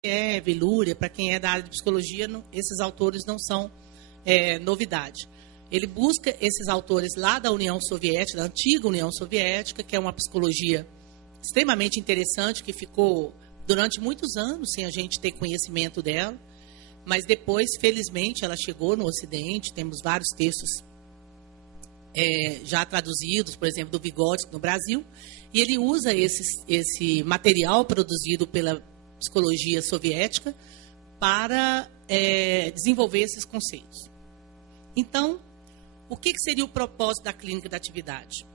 Velúria, para quem é da área de psicologia, esses autores não são novidade. Ele busca esses autores lá da União Soviética, da antiga União Soviética, que é uma psicologia extremamente interessante, que ficou durante muitos anos sem a gente ter conhecimento dela, mas depois, felizmente, ela chegou no Ocidente. Temos vários textos já traduzidos, por exemplo, do Vygotsky no Brasil, e ele usa esse material produzido pela psicologia soviética para desenvolver esses conceitos. Então, o que seria o propósito da clínica da atividade?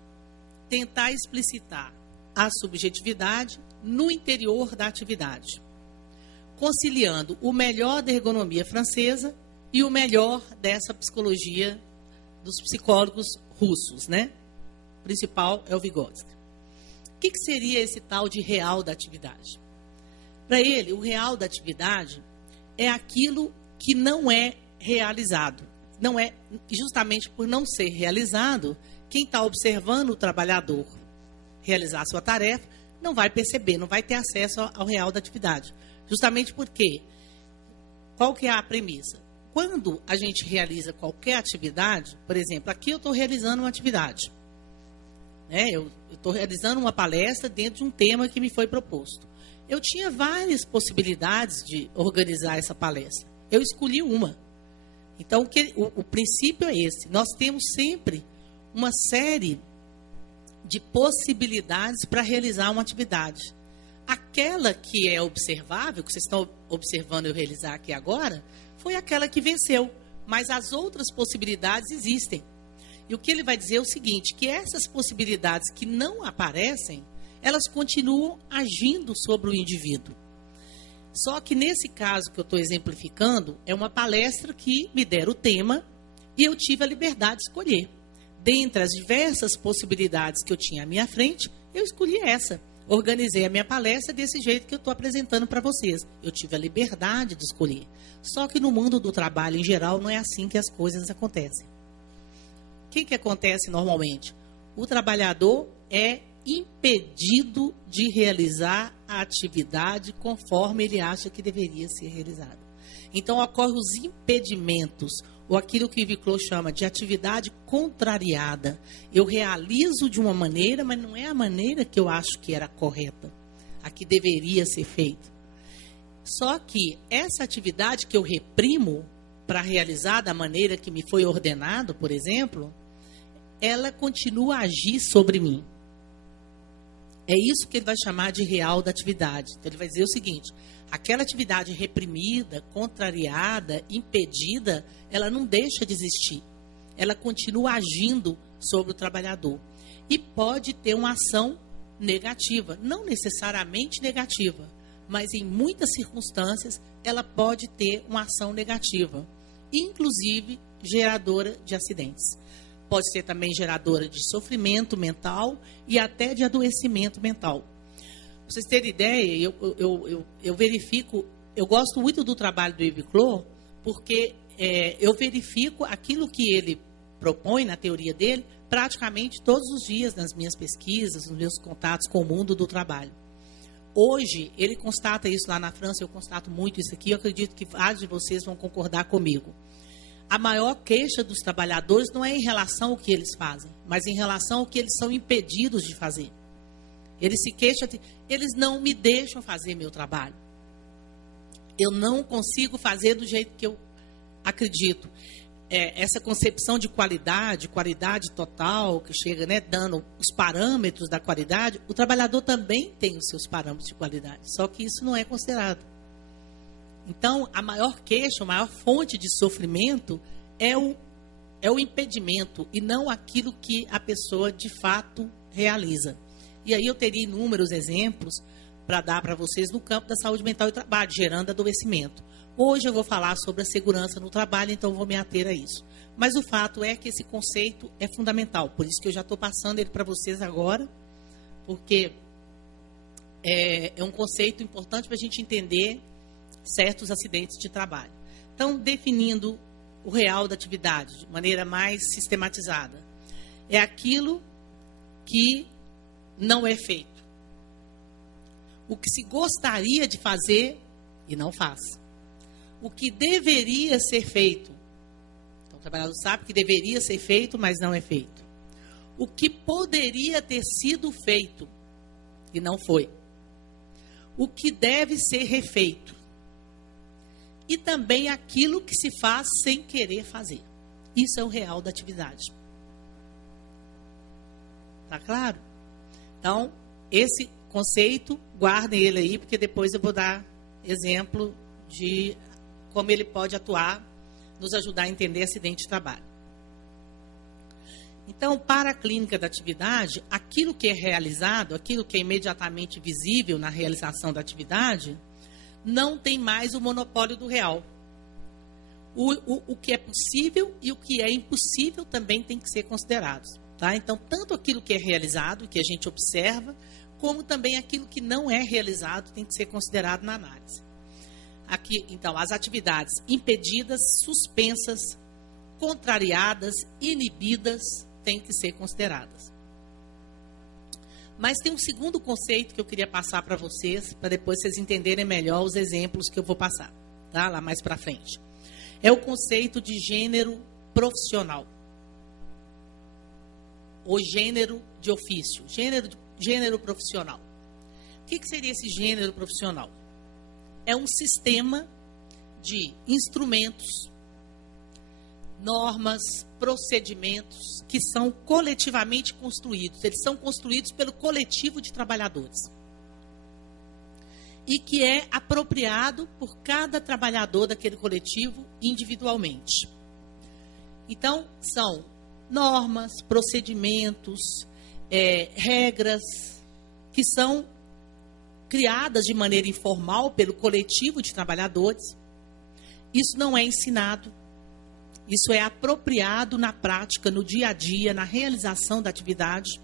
Tentar explicitar a subjetividade no interior da atividade, conciliando o melhor da ergonomia francesa e o melhor dessa psicologia dos psicólogos russos, né? O principal é o Vygotsky. O que seria esse tal de real da atividade? Para ele, o real da atividade é aquilo que não é realizado. Não é, justamente por não ser realizado, quem está observando o trabalhador realizar a sua tarefa não vai perceber, não vai ter acesso ao real da atividade. Justamente porque, qual que é a premissa? Quando a gente realiza qualquer atividade, por exemplo, aqui eu estou realizando uma atividade. Eu estou realizando uma palestra dentro de um tema que me foi proposto. Eu tinha várias possibilidades de organizar essa palestra. Eu escolhi uma. Então, o princípio é esse. Nós temos sempre uma série de possibilidades para realizar uma atividade. Aquela que é observável, que vocês estão observando eu realizar aqui agora, foi aquela que venceu. Mas as outras possibilidades existem. E o que ele vai dizer é o seguinte, que essas possibilidades que não aparecem, elas continuam agindo sobre o indivíduo. Só que nesse caso que eu estou exemplificando, é uma palestra que me deram o tema e eu tive a liberdade de escolher. Dentre as diversas possibilidades que eu tinha à minha frente, eu escolhi essa. Organizei a minha palestra desse jeito que eu estou apresentando para vocês. Eu tive a liberdade de escolher. Só que no mundo do trabalho, em geral, não é assim que as coisas acontecem. O que acontece normalmente? O trabalhador é impedido de realizar a atividade conforme ele acha que deveria ser realizada. Então, ocorrem os impedimentos, ou aquilo que o Viclot chama de atividade contrariada. Eu realizo de uma maneira, mas não é a maneira que eu acho que era correta, a que deveria ser feita. Só que essa atividade que eu reprimo para realizar da maneira que me foi ordenado, por exemplo, ela continua a agir sobre mim. É isso que ele vai chamar de real da atividade. Então, ele vai dizer o seguinte, aquela atividade reprimida, contrariada, impedida, ela não deixa de existir. Ela continua agindo sobre o trabalhador. E pode ter uma ação negativa, não necessariamente negativa, mas em muitas circunstâncias ela pode ter uma ação negativa, inclusive geradora de acidentes. Pode ser também geradora de sofrimento mental e até de adoecimento mental. Para vocês terem ideia, eu verifico, eu gosto muito do trabalho do Viclot, porque eu verifico aquilo que ele propõe na teoria dele praticamente todos os dias nas minhas pesquisas, nos meus contatos com o mundo do trabalho. Hoje, ele constata isso lá na França, eu constato muito isso aqui, eu acredito que vários de vocês vão concordar comigo. A maior queixa dos trabalhadores não é em relação ao que eles fazem, mas em relação ao que eles são impedidos de fazer. Eles se queixam, eles não me deixam fazer meu trabalho. Eu não consigo fazer do jeito que eu acredito. Essa concepção de qualidade total, que chega, né, dando os parâmetros da qualidade, o trabalhador também tem os seus parâmetros de qualidade, só que isso não é considerado. Então, a maior queixa, a maior fonte de sofrimento é o impedimento e não aquilo que a pessoa de fato realiza. E aí eu teria inúmeros exemplos para dar para vocês no campo da saúde mental e trabalho, gerando adoecimento. Hoje eu vou falar sobre a segurança no trabalho, então vou me ater a isso. Mas o fato é que esse conceito é fundamental, por isso que eu já estou passando ele para vocês agora, porque é um conceito importante para a gente entender certos acidentes de trabalho. Então, definindo o real da atividade de maneira mais sistematizada, é aquilo que não é feito. O que se gostaria de fazer, e não faz. O que deveria ser feito, então o trabalhador sabe que deveria ser feito, mas não é feito. O que poderia ter sido feito e não foi. O que deve ser refeito. E também aquilo que se faz sem querer fazer. Isso é o real da atividade. Tá claro? Então, esse conceito, guardem ele aí, porque depois eu vou dar exemplo de como ele pode atuar, nos ajudar a entender acidente de trabalho. Então, para a clínica da atividade, aquilo que é realizado, aquilo que é imediatamente visível na realização da atividade, não tem mais o monopólio do real. O que é possível e o que é impossível também tem que ser considerados. Tá? Então, tanto aquilo que é realizado, que a gente observa, como também aquilo que não é realizado tem que ser considerado na análise. Aqui, então, as atividades impedidas, suspensas, contrariadas, inibidas, têm que ser consideradas. Mas tem um segundo conceito que eu queria passar para vocês, para depois vocês entenderem melhor os exemplos que eu vou passar, tá? Lá mais para frente. É o conceito de gênero profissional. Ou gênero de ofício. Gênero profissional. O que seria esse gênero profissional? É um sistema de instrumentos, normas, procedimentos que são coletivamente construídos. Eles são construídos pelo coletivo de trabalhadores. E que é apropriado por cada trabalhador daquele coletivo individualmente. Então, são normas, procedimentos, regras que são criadas de maneira informal pelo coletivo de trabalhadores. Isso não é ensinado. Isso é apropriado na prática, no dia a dia, na realização da atividade.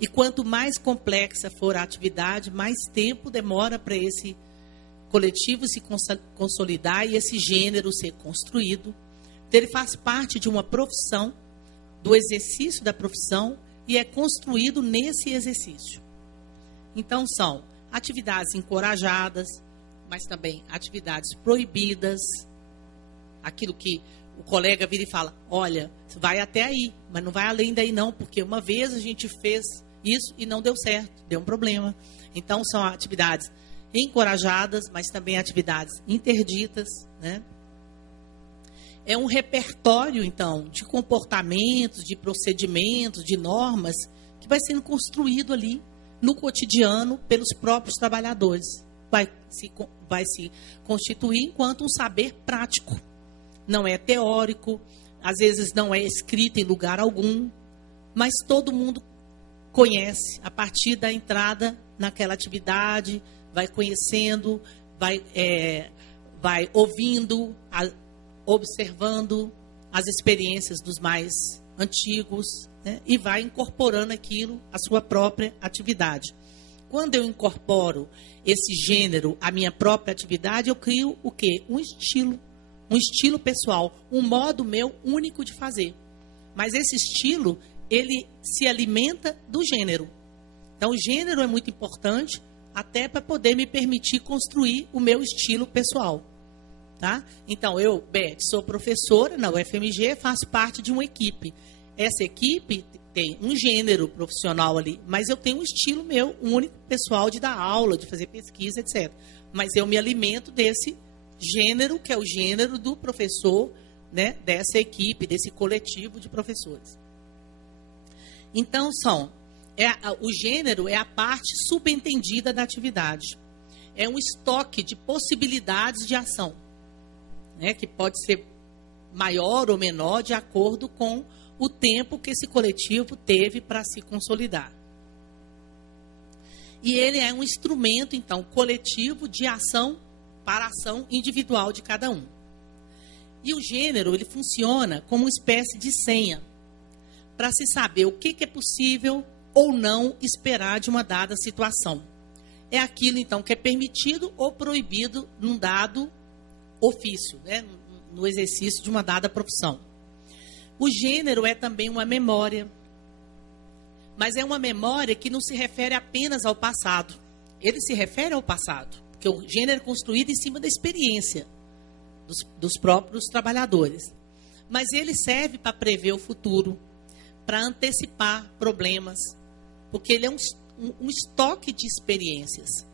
E quanto mais complexa for a atividade, mais tempo demora para esse coletivo se consolidar e esse gênero ser construído. Então, ele faz parte de uma profissão, do exercício da profissão, e é construído nesse exercício. Então, são atividades encorajadas, mas também atividades proibidas, aquilo que o colega vira e fala, olha, vai até aí, mas não vai além daí não, porque uma vez a gente fez isso e não deu certo, deu um problema. Então, são atividades encorajadas, mas também atividades interditas, né? É um repertório, então, de comportamentos, de procedimentos, de normas, que vai sendo construído ali no cotidiano pelos próprios trabalhadores. Vai se constituir enquanto um saber prático. Não é teórico, às vezes não é escrito em lugar algum, mas todo mundo conhece a partir da entrada naquela atividade, vai conhecendo, vai ouvindo, observando as experiências dos mais antigos, né, e vai incorporando aquilo à sua própria atividade. Quando eu incorporo esse gênero à minha própria atividade, eu crio o quê? Um estilo pessoal, um modo meu único de fazer. Mas esse estilo, ele se alimenta do gênero. Então, o gênero é muito importante até para poder me permitir construir o meu estilo pessoal. Tá? Então, eu, Beth, sou professora na UFMG, faço parte de uma equipe. Essa equipe tem um gênero profissional ali, mas eu tenho um estilo meu único, pessoal, de dar aula, de fazer pesquisa, etc. Mas eu me alimento desse gênero, que é o gênero do professor, né, dessa equipe, desse coletivo de professores. Então, o gênero é a parte subentendida da atividade. É um estoque de possibilidades de ação, né, que pode ser maior ou menor de acordo com o tempo que esse coletivo teve para se consolidar. E ele é um instrumento, então, coletivo de ação para a ação individual de cada um. E o gênero, ele funciona como uma espécie de senha para se saber o que é possível ou não esperar de uma dada situação. É aquilo, então, que é permitido ou proibido num dado ofício, né, no exercício de uma dada profissão. O gênero é também uma memória, mas é uma memória que não se refere apenas ao passado. Ele se refere ao passado, porque o gênero é construído em cima da experiência dos próprios trabalhadores. Mas ele serve para prever o futuro, para antecipar problemas, porque ele é um estoque de experiências,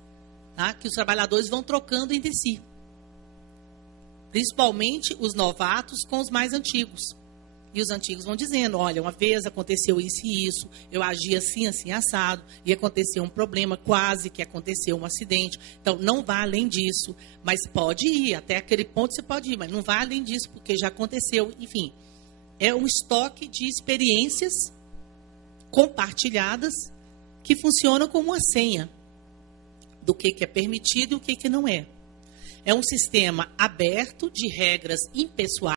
tá? Que os trabalhadores vão trocando entre si. Principalmente os novatos com os mais antigos. E os antigos vão dizendo, olha, uma vez aconteceu isso e isso, eu agi assim, assim, assado, e aconteceu um problema, quase que aconteceu um acidente. Então, não vá além disso, mas pode ir, até aquele ponto você pode ir, mas não vá além disso, porque já aconteceu, enfim. É um estoque de experiências compartilhadas que funcionam como uma senha do que é permitido e o que não é. É um sistema aberto de regras impessoais.